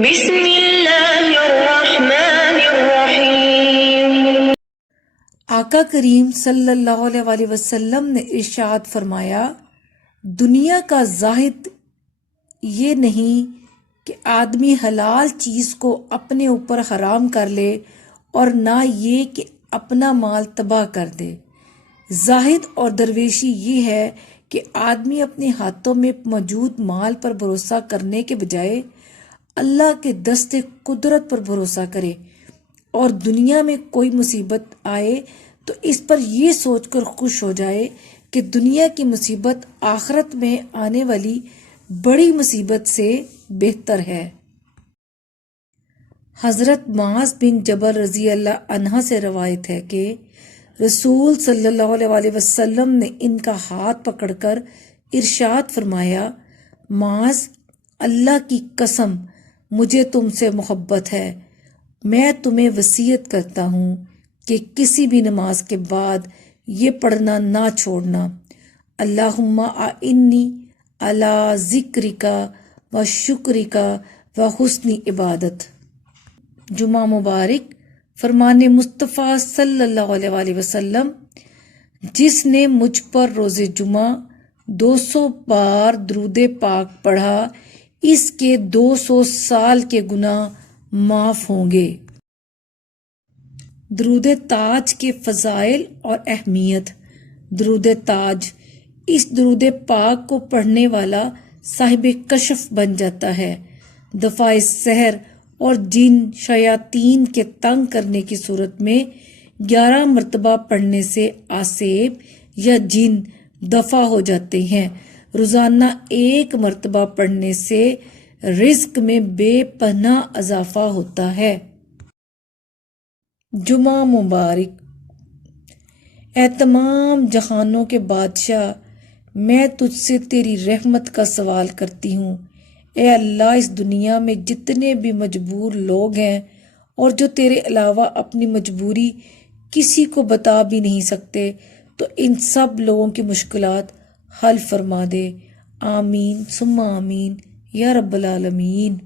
بسم اللہ الرحمن الرحیم۔ آقا کریم صلی اللہ علیہ وسلم نے ارشاد فرمایا، دنیا کا زاہد یہ نہیں کہ آدمی حلال چیز کو اپنے اوپر حرام کر لے اور نہ یہ کہ اپنا مال تباہ کر دے۔ زاہد اور درویشی یہ ہے کہ آدمی اپنے ہاتھوں میں موجود مال پر بھروسہ کرنے کے بجائے اللہ کے دست قدرت پر بھروسہ کرے، اور دنیا میں کوئی مصیبت آئے تو اس پر یہ سوچ کر خوش ہو جائے کہ دنیا کی مصیبت آخرت میں آنے والی بڑی مصیبت سے بہتر ہے۔ حضرت معاذ بن جبل رضی اللہ عنہ سے روایت ہے کہ رسول صلی اللہ علیہ وسلم نے ان کا ہاتھ پکڑ کر ارشاد فرمایا، معاذ، اللہ کی قسم مجھے تم سے محبت ہے، میں تمہیں وصیت کرتا ہوں کہ کسی بھی نماز کے بعد یہ پڑھنا نہ چھوڑنا، اللہم اعنی علی ذکرک و شکرک و حسن عبادت۔ جمعہ مبارک۔ فرمان مصطفیٰ صلی اللہ علیہ وسلم، جس نے مجھ پر روز جمعہ 200 بار درود پاک پڑھا، اس کے 200 سال کے گناہ معاف ہوں گے۔ درود تاج کے فضائل اور اہمیت۔ درود تاج، اس درود پاک کو پڑھنے والا صاحب کشف بن جاتا ہے۔ دفاع سحر اور جن شیاطین کے تنگ کرنے کی صورت میں 11 مرتبہ پڑھنے سے آسیب یا جن دفع ہو جاتے ہیں۔ روزانہ 1 مرتبہ پڑھنے سے رزق میں بے پناہ اضافہ ہوتا ہے۔ جمعہ مبارک۔ اے تمام جہانوں کے بادشاہ، میں تجھ سے تیری رحمت کا سوال کرتی ہوں۔ اے اللہ، اس دنیا میں جتنے بھی مجبور لوگ ہیں اور جو تیرے علاوہ اپنی مجبوری کسی کو بتا بھی نہیں سکتے، تو ان سب لوگوں کی مشکلات حل فرما دے۔ آمین ثم آمین یا رب العالمین۔